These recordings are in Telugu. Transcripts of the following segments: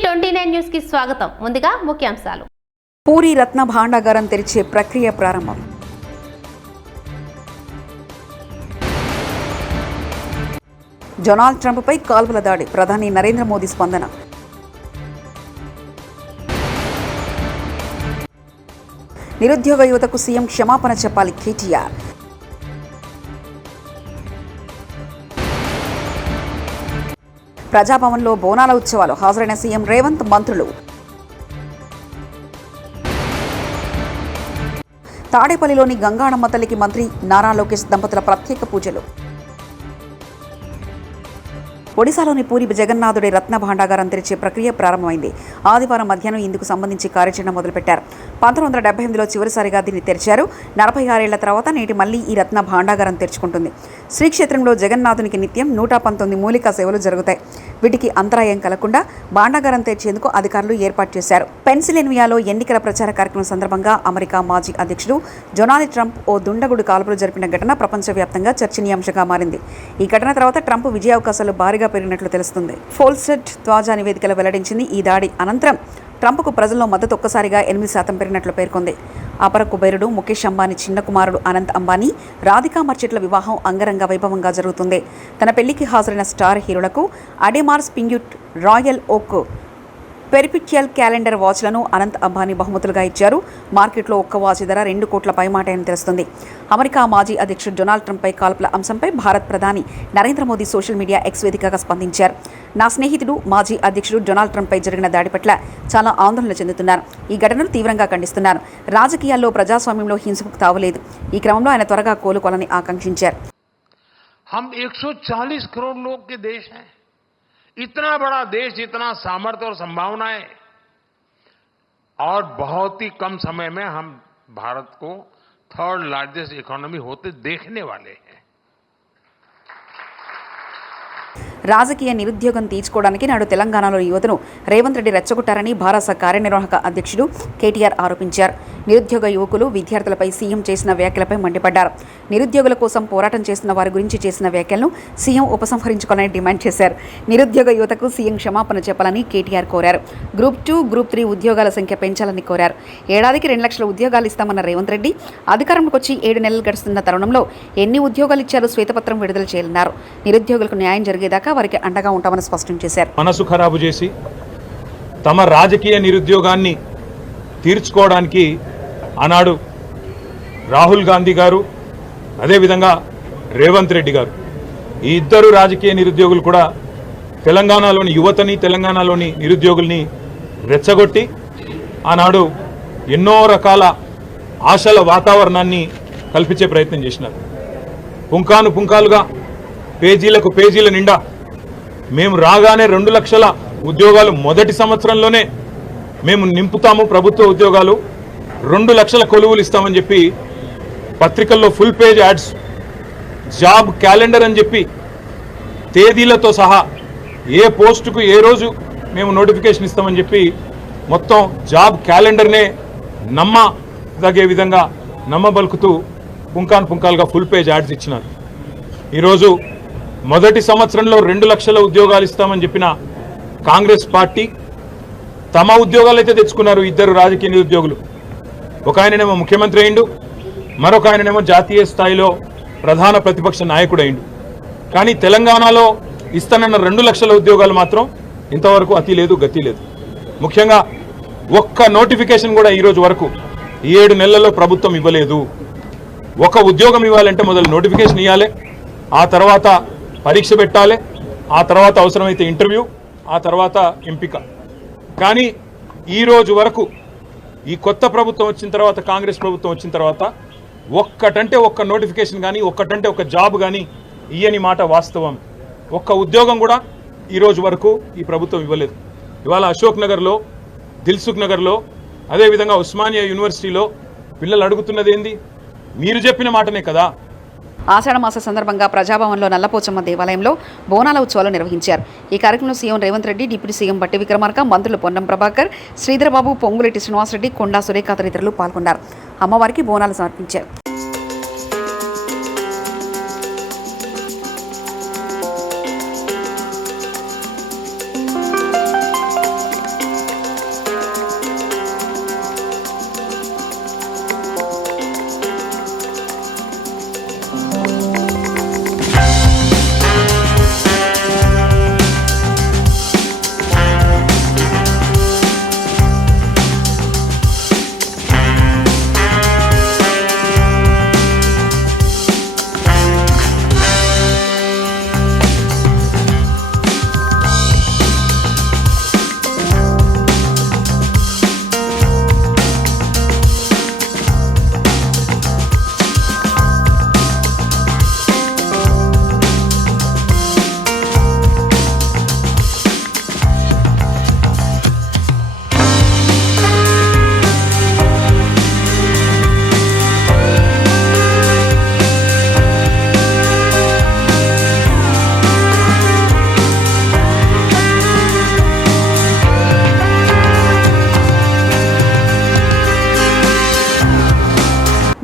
టీవీ29 న్యూస్ కి స్వాగతం. ముందుగా ముఖ్యాంశాలు. పూరి రత్న భాండాగారం తెరిచే ప్రక్రియ ప్రారంభం. డొనాల్డ్ ట్రంప్ పై కాల్పుల దాడి, ప్రధాని నరేంద్ర మోదీ స్పందన. నిరుద్యోగ యువతకు సీఎం క్షమాపణ చెప్పాలి కేటీఆర్. ప్రజాభవన్లో బోనాల ఉత్సవాలు, హాజరైన సీఎం రేవంత్, మంత్రులు. తాడేపల్లిలోని గంగాణమ్మ తల్లికి మంత్రి నారా లోకేష్ దంపతుల ప్రత్యేక పూజలు. ఒడిశాలోని పూరి జగన్నాథుడి రత్న భాండాగారం తెరిచే ప్రక్రియ ప్రారంభమైంది. ఆదివారం మధ్యాహ్నం ఇందుకు సంబంధించి కార్యాచరణ మొదలుపెట్టారు. 1978లో చివరిసారిగా దీన్ని తెరిచారు. 46 ఏళ్ల తర్వాత నేటి మళ్లీ ఈ రత్న భాండాగారం తెరుచుకుంటుంది. శ్రీక్షేత్రంలో జగన్నాథునికి నిత్యం 119 మూలికా సేవలు జరుగుతాయి. వీటికి అంతరాయం కలగకుండా భాండాగారం తెరిచేందుకు అధికారులు ఏర్పాటు చేశారు. పెన్సిల్వేనియాలో ఎన్నికల ప్రచార కార్యక్రమం సందర్భంగా అమెరికా మాజీ అధ్యక్షుడు డొనాల్డ్ ట్రంప్ ఓ దుండగుడు కాల్పులు జరిపిన ఘటన ప్రపంచవ్యాప్తంగా చర్చనీయాంశంగా మారింది. ఈ ఘటన తర్వాత ట్రంప్ విజయావకాశాలు భారీగా పెరిగినట్లు తెలుస్తుంది. ఫోల్స్టెడ్ తాజా నివేదికలో వెల్లడించింది. ఈ దాడి అనంతరం ట్రంప్కు ప్రజల్లో మద్దతు ఒక్కసారిగా 8% పెరిగినట్లు పేర్కొంది. అపర కుబేరుడు ముఖేష్ అంబానీ చిన్న కుమారుడు అనంత్ అంబానీ, రాధికా మర్చెట్ల వివాహం అంగరంగ వైభవంగా జరుగుతుంది. తన పెళ్లికి హాజరైన స్టార్ హీరోలకు అడెమార్స్ పింగ్యూట్, రాయల్ ఓక్, పెర్పిట్యుయల్ క్యాలెండర్ వాచ్లను అనంత్ అంబానీ బహుమతులుగా ఇచ్చారు. మార్కెట్లో ఒక్క వాచ్ ధర 2 కోట్ల పైమాటని తెలుస్తుంది. అమెరికా మాజీ అధ్యక్షుడు డొనాల్డ్ ట్రంప్పై కాల్పుల అంశంపై భారత్ ప్రధాని Narendra Modi social media X వేదికగా స్పందించారు. నా స్నేహితుడు మాజీ అధ్యక్షుడు డొనాల్డ్ ట్రంప్పై జరిగిన దాడి పట్ల చాలా ఆందోళన చెందుతున్నారు. ఈ ఘటనను తీవ్రంగా ఖండిస్తున్నారు. రాజకీయాల్లో ప్రజాస్వామ్యంలో హింసకు తావులేదు. ఈ క్రమంలో ఆయన త్వరగా కోలుకోవాలని ఆకాంక్షించారు. इतना बड़ा देश, इतना सामर्थ्य और संभावनाएं, और बहुत ही कम समय में हम भारत को 3rd लार्जेस्ट इकोनॉमी होते देखने वाले हैं. రాజకీయ నిరుద్యోగం తీర్చుకోవడానికి నాడు తెలంగాణలో యువతను రేవంత్ రెడ్డి రెచ్చగొట్టారని భారత కార్యనిర్వాహక అధ్యక్షుడు కేటీఆర్ ఆరోపించారు. నిరుద్యోగ యువకులు, విద్యార్థులపై సీఎం చేసిన వ్యాఖ్యలపై మండిపడ్డారు. నిరుద్యోగుల కోసం పోరాటం చేస్తున్న వారి గురించి చేసిన వ్యాఖ్యలను సీఎం ఉపసంహరించుకోవాలని డిమాండ్ చేశారు. నిరుద్యోగ యువతకు సీఎం క్షమాపణ చెప్పాలని కేటీఆర్ కోరారు. గ్రూప్ 2, గ్రూప్ 3 ఉద్యోగాల సంఖ్య పెంచాలని కోరారు. ఏడాదికి 2 లక్షల ఉద్యోగాలు ఇస్తామన్న రేవంత్ రెడ్డి అధికారంలోకి వచ్చి 7 నెలలు గడుస్తున్న తరుణంలో ఎన్ని ఉద్యోగాలు ఇచ్చారో శ్వేతపత్రం విడుదల చేయాలన్నారు. నిరుద్యోగులకు న్యాయం జరిగేదాకా వారికి అండగా ఉంటామని స్పష్టం చేశారు. మనసు ఖరాబు చేసి తమ రాజకీయ నిరుద్యోగాన్ని తీర్చుకోవడానికి ఆనాడు రాహుల్ గాంధీ గారు, అదేవిధంగా రేవంత్ రెడ్డి గారు, ఈ ఇద్దరు రాజకీయ నిరుద్యోగులు కూడా తెలంగాణలోని యువతని, తెలంగాణలోని నిరుద్యోగుల్ని రెచ్చగొట్టి ఆనాడు ఎన్నో రకాల ఆశల వాతావరణాన్ని కల్పించే ప్రయత్నం చేసినారు. పుంకాను పుంకాలుగా, పేజీలకు పేజీల నిండా మేము రాగానే 2 లక్షల ఉద్యోగాలు మొదటి సంవత్సరంలోనే మేము నింపుతాము, ప్రభుత్వ ఉద్యోగాలు 2 లక్షల కొలువులు ఇస్తామని చెప్పి పత్రికల్లో full page ads, job calendar అని చెప్పి తేదీలతో సహా ఏ పోస్టుకు ఏ రోజు మేము నోటిఫికేషన్ ఇస్తామని చెప్పి మొత్తం జాబ్ క్యాలెండర్నే నమ్మదగే విధంగా నమ్మబలుకుతూ పుంకాను పుంకాలుగా ఫుల్ పేజ్ యాడ్స్ ఇచ్చినారు. ఈరోజు మొదటి సంవత్సరంలో 2 లక్షల ఉద్యోగాలు ఇస్తామని చెప్పిన కాంగ్రెస్ పార్టీ తమ ఉద్యోగాలు అయితే తెచ్చుకున్నారు. ఇద్దరు రాజకీయ నిరుద్యోగులు, ఒక ఆయననేమో ముఖ్యమంత్రి అయిండు, మరొక ఆయననేమో జాతీయ స్థాయిలో ప్రధాన ప్రతిపక్ష నాయకుడు అయిండు. కానీ తెలంగాణలో ఇస్తానన్న 2 లక్షల ఉద్యోగాలు మాత్రం ఇంతవరకు అతి లేదు, గతి లేదు. ముఖ్యంగా ఒక్క నోటిఫికేషన్ కూడా ఈరోజు వరకు 7 నెలల్లో ప్రభుత్వం ఇవ్వలేదు. ఒక ఉద్యోగం ఇవ్వాలంటే మొదలు నోటిఫికేషన్ ఇవ్వాలి, ఆ తర్వాత పరీక్ష పెట్టాలి, ఆ తర్వాత అవసరమైతే ఇంటర్వ్యూ, ఆ తర్వాత ఎంపిక. కానీ ఈరోజు వరకు ఈ కొత్త ప్రభుత్వం వచ్చిన తర్వాత, కాంగ్రెస్ ప్రభుత్వం వచ్చిన తర్వాత ఒక్కటంటే ఒక్క నోటిఫికేషన్ కానీ, ఒక్కటంటే ఒక జాబ్ కానీ ఇయ్యని మాట వాస్తవం. ఒక్క ఉద్యోగం కూడా ఈరోజు వరకు ఈ ప్రభుత్వం ఇవ్వలేదు. ఇవాళ అశోక్ నగర్లో, దిల్సుఖ్ నగర్లో, అదేవిధంగా ఉస్మానియా యూనివర్సిటీలో పిల్లలు అడుగుతున్నది ఏంది? మీరు చెప్పిన మాటనే కదా. ఆషాఢమాస సందర్భంగా ప్రజాభవన్లో నల్లపోచమ్మ దేవాలయంలో బోనాల ఉత్సవాలు నిర్వహించారు. ఈ కార్యక్రమంలో CM Revanth Reddy, deputy CM బట్టి విక్రమార్క, మంత్రులు పొన్నం ప్రభాకర్, శ్రీధరబాబు, పొంగులేటి శ్రీనివాసరెడ్డి, కొండా సురేఖ తదితరులు పాల్గొన్నారు. అమ్మవారికి బోనాలు సమర్పించారు.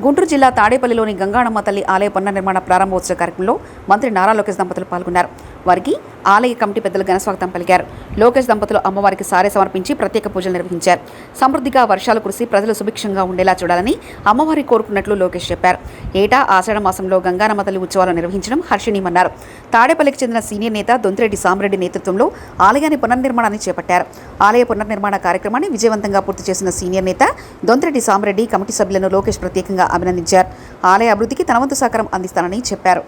గుంటూరు జిల్లా తాడేపల్లిలోని గంగాణమ్మ తల్లి ఆలయ పునర్నిర్మాణ ప్రారంభోత్సవ కార్యక్రమంలో మంత్రి నారా లోకేష్ దంపతులు పాల్గొన్నారు. వారికి ఆలయ కమిటీ పెద్దలు ఘనస్వాగతం పలికారు. లోకేష్ దంపతులు అమ్మవారికి సారె సమర్పించి ప్రత్యేక పూజలు నిర్వహించారు. సమృద్ధిగా వర్షాలు కురిసి ప్రజలు సుభిక్షంగా ఉండేలా చూడాలని అమ్మవారి కోరుకున్నట్లు లోకేష్ చెప్పారు. ఏటా ఆషాఢ మాసంలో గంగాణమ్మ తల్లి ఉత్సవాలు నిర్వహించడం హర్షణీయమన్నారు. తాడేపల్లికి చెందిన సీనియర్ నేత దొంతిరెడ్డి సామిరెడ్డి నేతృత్వంలో ఆలయాన్ని పునర్నిర్మాణాన్ని చేపట్టారు. ఆలయ పునర్నిర్మాణ కార్యక్రమాన్ని విజయవంతంగా పూర్తి చేసిన సీనియర్ నేత దొంతిరెడ్డి సామిరెడ్డి కమిటీ సభ్యులను లోకేష్ ప్రత్యేకంగా అభినందించారు. ఆలయ అభివృద్ధికి తన వంతు సహకారం అందిస్తానని చెప్పారు.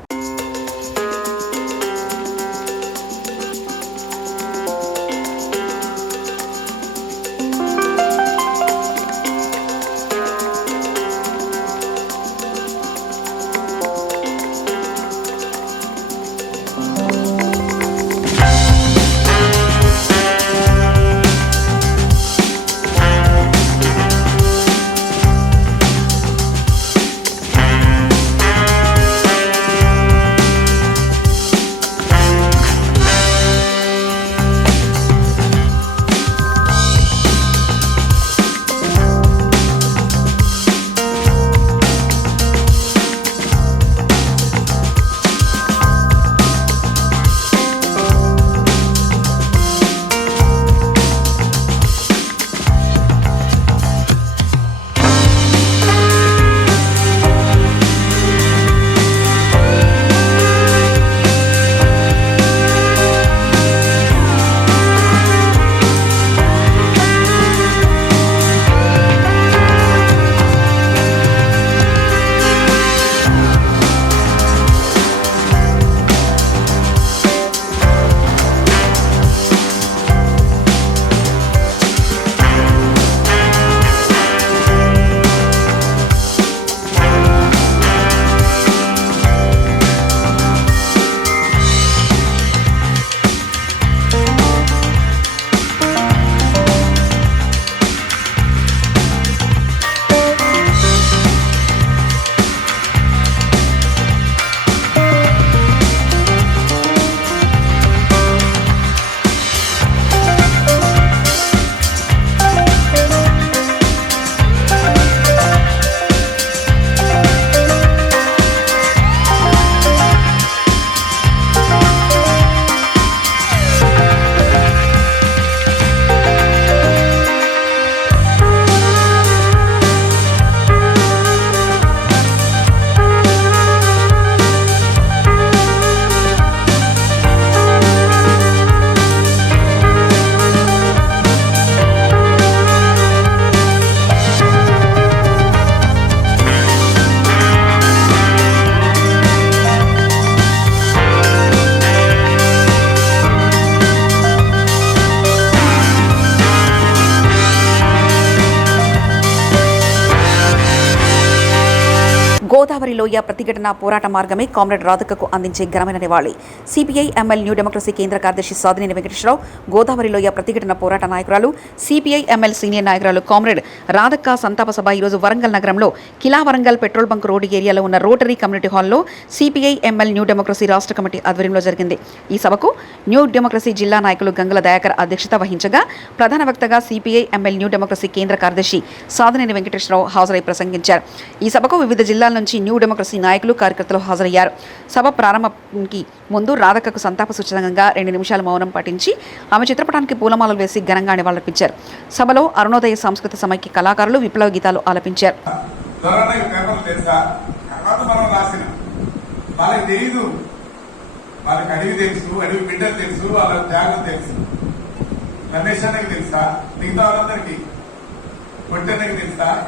గోదావరి లోయ ప్రతిఘటన పోరాట మార్గమే కామ్రేడ్ రాధికకు అందించే ఘనమైన నివాళి. సిపిఐ ఎంఎల్ న్యూ డెమోక్రసీ కేంద్ర కార్యదర్శి సాదినేని వెంకటేశ్వరరావు, గోదావరి లోయ ప్రతిఘటన పోరాట నాయకురాలు, సిపిఐ ఎంఎల్ సీనియర్ నాయకురాలు కామ్రేడ్ రాధిక సంతాప సభ ఈరోజు వరంగల్ నగరంలో కిలా వరంగల్ పెట్రోల్ బంక్ రోడ్డు ఏరియాలో ఉన్న రోటరీ కమ్యూనిటీ హాల్లో సిపిఐ ఎంఎల్ న్యూ డెమోక్రసీ రాష్ట్ర కమిటీ ఆధ్వర్యంలో జరిగింది. ఈ సభకు న్యూ డెమోక్రసీ జిల్లా నాయకులు గంగుల దయాకర్ అధ్యక్షత వహించగా ప్రధాన వక్తగా సిపిఐ ఎంఎల్ న్యూ డెమోక్రసీ కేంద్ర కార్యదర్శి సాదినేని వెంకటేశ్వరరావు హాజరై ప్రసంగించారు. ఈ సభకు వివిధ జిల్లాల నుంచి న్యూ డెమోక్రసీ నాయకులు కార్యకర్తలు హాజరయ్యారు. సభ ప్రారంభానికి ముందు రాధికకు సంతాప సూచకంగా 2 నిమిషాలు మౌనం పాటించి ఆమె చిత్రపటానికి పూలమాలలు వేసి ఘనంగా నివాళులర్పించారు. సభలో అరుణోదయ సంస్కృత సమైక్య కళాకారులు విప్లవ గీతాలు ఆలపించారు.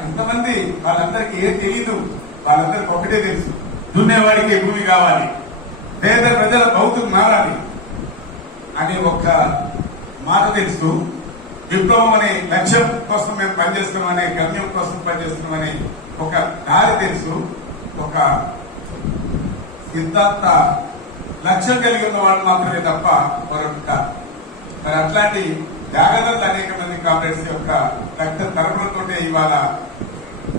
ఎంతమంది వాళ్ళందరికీ ఏం తెలియదు, వాళ్ళందరికీ ఒకటే తెలుసు, దున్నేవాడికి భూమి కావాలి, పేద ప్రజల భౌతిక మారాలి అనే ఒక్క మాట తెలుసు. విప్లవం అనే లక్ష్యం కోసం మేము పనిచేస్తున్నామనే, గమ్యం కోసం పనిచేస్తున్నామనే ఒక దారి తెలుసు, ఒక సిద్ధాంత లక్ష్యం కలిగి ఉన్న వాళ్ళు మాత్రమే తప్ప మరొకటి కాదు. మరి అట్లాంటి జాగ్రత్తలు అనేక మంది కాంగ్రెస్ యొక్క రక్త తరపులతో ఇవాళ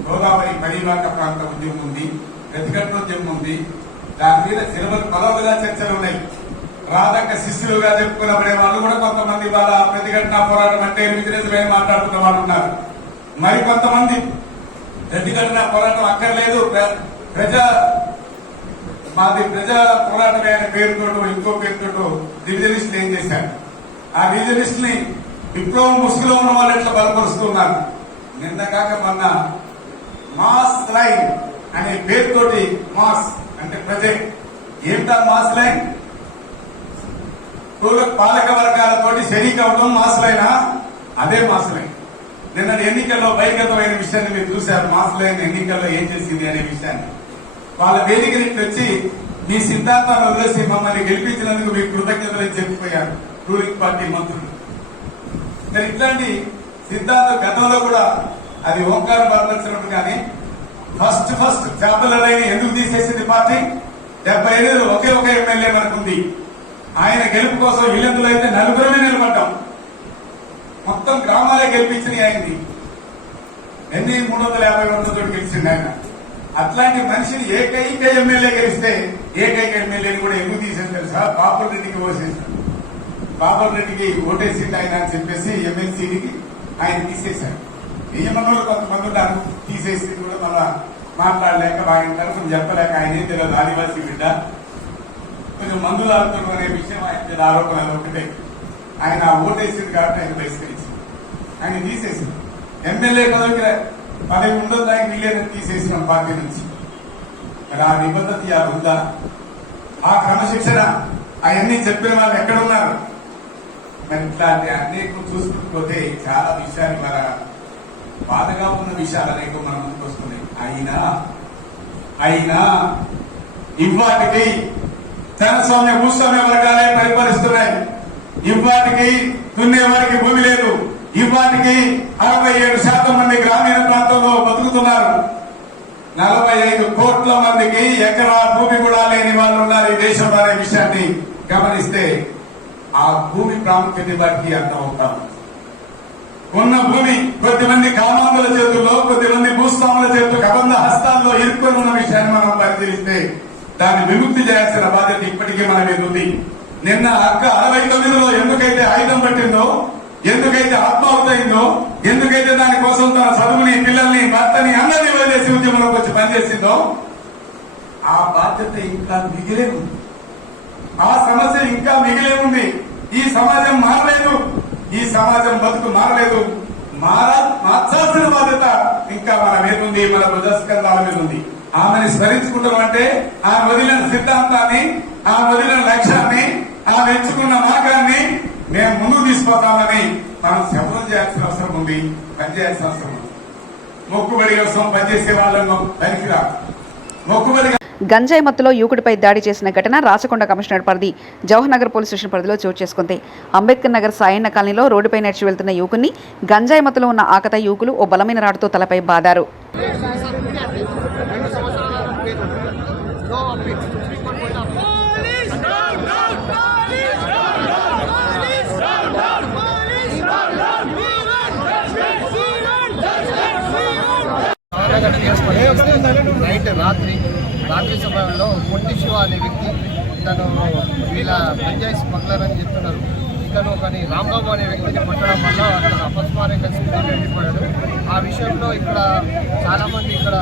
గోదావరి పరివాహక ప్రాంత ఉద్యమం ఉంది, ప్రతిఘటన ఉద్యమం ఉంది. దాని మీద సిలబస్ పదవులుగా చర్చలు ఉన్నాయి. రాధక్క శిష్యులుగా చెప్పుకున్నప్పుడే వాళ్ళు కూడా కొంతమంది ఇవాళ ప్రతిఘటన పోరాటం అంటే బిజినెస్ మాట్లాడుతున్న వాళ్ళు ఉన్నారు. మరి కొంతమంది రెడ్డి కట్టిన పోరాటం అక్కర్లేదు, మాది ప్రజా పోరాటమే అనే పేరుతో ఇంకో పేరుతో రివిజనిస్టులు ఏం చేశారు? ఆ రివిజనిస్ట్ ని విప్లవం ముసుగులో ఉన్న వాళ్ళు ఎట్లా బలపరుస్తున్నారు? నిన్న కాక మొన్న మాస్ లైన్ అనే పేరుతోటి, మాస్ అంటే ప్రజే, ఏంటా మాస్ లైన్? పాలక వర్గాలతోటి శరీక అవడం మాస్ లైనా? అదే మాస్ లైన్. నిన్న ఎన్నికల్లో బహిర్గతమైన విషయాన్ని మీరు చూశారు. మాస్ లైన్ ఎన్నికల్లో ఏం చేసింది అనే విషయాన్ని వాళ్ళ వేదిక నుంచి వచ్చి మీ సిద్ధాంతాన్ని వదిలేసి మమ్మల్ని గెలిపించినందుకు మీకు కృతజ్ఞతలు చెప్పిపోయారు రూలింగ్ పార్టీ మంత్రులు. మరి ఇట్లాంటి సిద్ధాంతం గతంలో కూడా అది ఓంకారం బలపరిచినప్పుడు కానీ ఫస్ట్ చేపలైన ఎందుకు తీసేసింది పార్టీ? 75 ఒకే ఒక ఎమ్మెల్యే మనకుంది. ఆయన గెలుపు కోసం ఇల్లందులో అయితే నలుగురమే నిలబడ్డాం. మొత్తం గ్రామాలే గెలిపించినాయి ఆయన్ని. 350 తోటి గెలిచింది ఆయన. అట్లాంటి మనిషిని ఏకైక ఎమ్మెల్యే గెలిస్తే ఏకైక ఎమ్మెల్యేని కూడా ఎందుకు తీసేసి తెలుసా? బాబుల్ రెడ్డికి ఓటేసాడు. బాబుల్ రెడ్డికి ఓటేసింది ఆయన అని చెప్పేసి ఎమ్మెల్సీకి ఆయన తీసేశారు. నియమంలో కొంతమంది ఉన్నారు, తీసేసి కూడా మళ్ళా మాట్లాడలేక ఆయన తరఫున చెప్పలేక ఆయన ఏం తెలియదు, ఆదివాసీ బిడ్డ కొంచెం మందులు ఆడుతున్నారు అనే విషయం ఆయన మీద ఆరోపణలు ఒకటే. ఆయన ఓటేసింది కాబట్టి ఆయన బహిష్కరించింది, ఆయన తీసేసింది. ఎమ్మెల్యే పదవి ఉండదు, ఆయన వీళ్ళని తీసేసిన పార్టీ నుంచి. మరి ఆ నిబద్ధత ఉందా? ఆ క్రమశిక్షణ అవన్నీ చెప్పిన వాళ్ళు ఎక్కడున్నారు? మరి ఇట్లాంటి అనేకం చూసుకుంటూ చాలా విషయాలు మన బాధగా ఉన్న విషయాలు అనేకం మన ముందుకు వస్తున్నాయి. అయినా ఇవాటికి జనస్వామ్య భూస్వామ్య వర్గాలే పరిపాలిస్తున్నాయి. ఇవాటికి దున్నే వారికి భూమి లేదు. ఇవాటికి 67% మంది గ్రామీణ ప్రాంతంలో బతుకుతున్నారు. 45 కోట్ల మందికి ఎకరా భూమి కూడా లేని వాళ్ళు ఉన్నారు ఈ దేశంలో అనే విషయాన్ని గమనిస్తే ఆ భూమి ప్రాముఖ్యత వాటికి అర్థమవుతాం. ఉన్న భూమి కొద్దిమంది కామాంధుల చేతుల్లో, కొద్దిమంది భూస్వాముల చేతుల్లో కబంధ హస్తాల్లో ఇరుక్కొని ఉన్న విషయాన్ని మనం పరిశీలిస్తే దాన్ని విముక్తి చేయాల్సిన బాధ్యత ఇప్పటికీ మన మీద ఉంది. నిన్న అక్క 69లో ఎందుకైతే ఆయుధం పట్టిందో, ఎందుకైతే ఆత్మాహుతయిందో, ఎందుకైతే దానికోసం తన చదువుని, పిల్లల్ని, భర్తని అందరినీ వదిలేసి ఉద్యమంలోకి వచ్చి పనిచేసిందో ఆ బాధ్యత ఇంకా మిగిలే ఉంది. ఆ సమస్య ఇంకా మిగిలే ఉంది. ఈ సమాజం మారలేదు, ఈ సమాజం బతుకు మారలేదు. మార్చాల్సిన బాధ్యత ఇంకా మన మీద ఉంది, మన ప్రజాస్కంధాల మీద ఉంది. ఆమెను స్మరించుకుంటాం అంటే ఆమె వదిలిన సిద్ధాంతాన్ని, ఆమె వదిలిన లక్ష్యాన్ని, ఆమె ఎంచుకున్న మార్గాన్ని మేము ముందుకు తీసుకుపోతామని మనం శపథం చేయాల్సిన అవసరం ఉంది, పనిచేయాల్సిన అవసరం ఉంది. మొక్కుబడి కోసం పనిచేసే వాళ్ళను పనికిరా మొక్కుబడి. గంజాయి మత్తులో యువకుడిపై దాడి చేసిన ఘటన రాచకొండ కమిషనర్ పరిధి జవహర్ నగర్ పోలీస్ స్టేషన్ పరిధిలో చోటు చేసుకుంది. అంబేద్కర్ నగర్ సాయన్న కాలనీలో రోడ్డుపై నడిచి వెళ్తున్న యువకుని గంజాయి మత్తులో ఉన్న ఆకత యువకులు ఓ బలమైన రాడుతో తలపై బాదారు. రాత్రి సమయంలో పొట్టి శివ అనే వ్యక్తి, ఇతను వీళ్ళ పంచాయతీ స్మగ్లర్ అని చెప్తున్నారు. ఇతను కానీ రాంబాబు అనే వ్యక్తిని పట్టడం వల్ల అతను అపస్మారంగా పడ్డాడు. ఆ విషయంలో ఇక్కడ చాలా మంది ఇక్కడ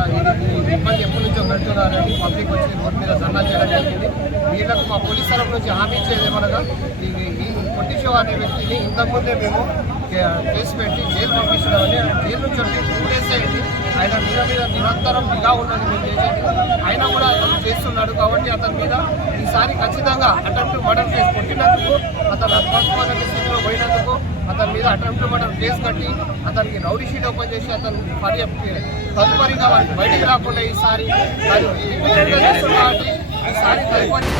ఇబ్బంది ఎప్పటి నుంచో పెడుతున్నారని పబ్లిక్ వచ్చి రోడ్డు మీద ధర్నా చేయడం జరిగింది. వీళ్ళకు మా పోలీస్ తరఫు నుంచి హామీ ఇచ్చేది ఏమనగా, ఈ పొట్టి శివ అనే వ్యక్తిని ఇంతకుముందే మేము కేసు పెట్టి జైలు పంపించడామని, జైలు నుంచి 2 days అయింది. ఆయన మీద నిరంతరం నిఘా ఉన్నది మేము చేసేది. అయినా కూడా అతను చేస్తున్నాడు. కాబట్టి అతని మీద ఈసారి ఖచ్చితంగా అటెంప్ట్ మర్డర్ కేసు కొట్టినందుకు, అతను అత్యాత్మక స్థితిలో పోయినందుకు అతని మీద అటెంప్ట్ మర్డర్ కేసు కట్టి అతనికి రౌడీ షీట్ ఓపెన్ చేసి అతను తదుపరిగా బయటికి రాకుండా ఈసారి తదుపరి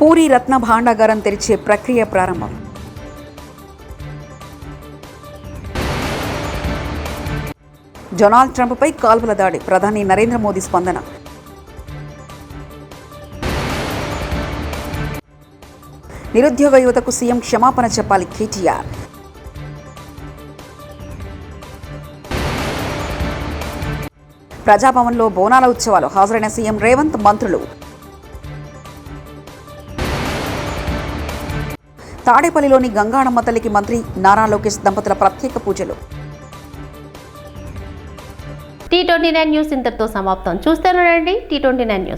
పూరి రత్న భాండాగారం తెరిచే ప్రక్రియ ప్రారంభం. డొనాల్డ్ ట్రంప్పై కాల్పుల దాడి, ప్రధాని నరేంద్ర మోదీ స్పందన. నిరుద్యోగ యువతకు సీఎం క్షమాపణ చెప్పాలి కేటీఆర్. ప్రజాభవన్లో బోనాల ఉత్సవాలు, హాజరైన సీఎం రేవంత్, మంత్రులు. తాడేపల్లిలోని గంగాణమ్మ తల్లికి మంత్రి నారా లోకేష్ దంపతుల ప్రత్యేక పూజలు. T29 న్యూస్ ఇంతటితో సమాప్తం. చూస్తూనే ఉండండి T29 న్యూస్.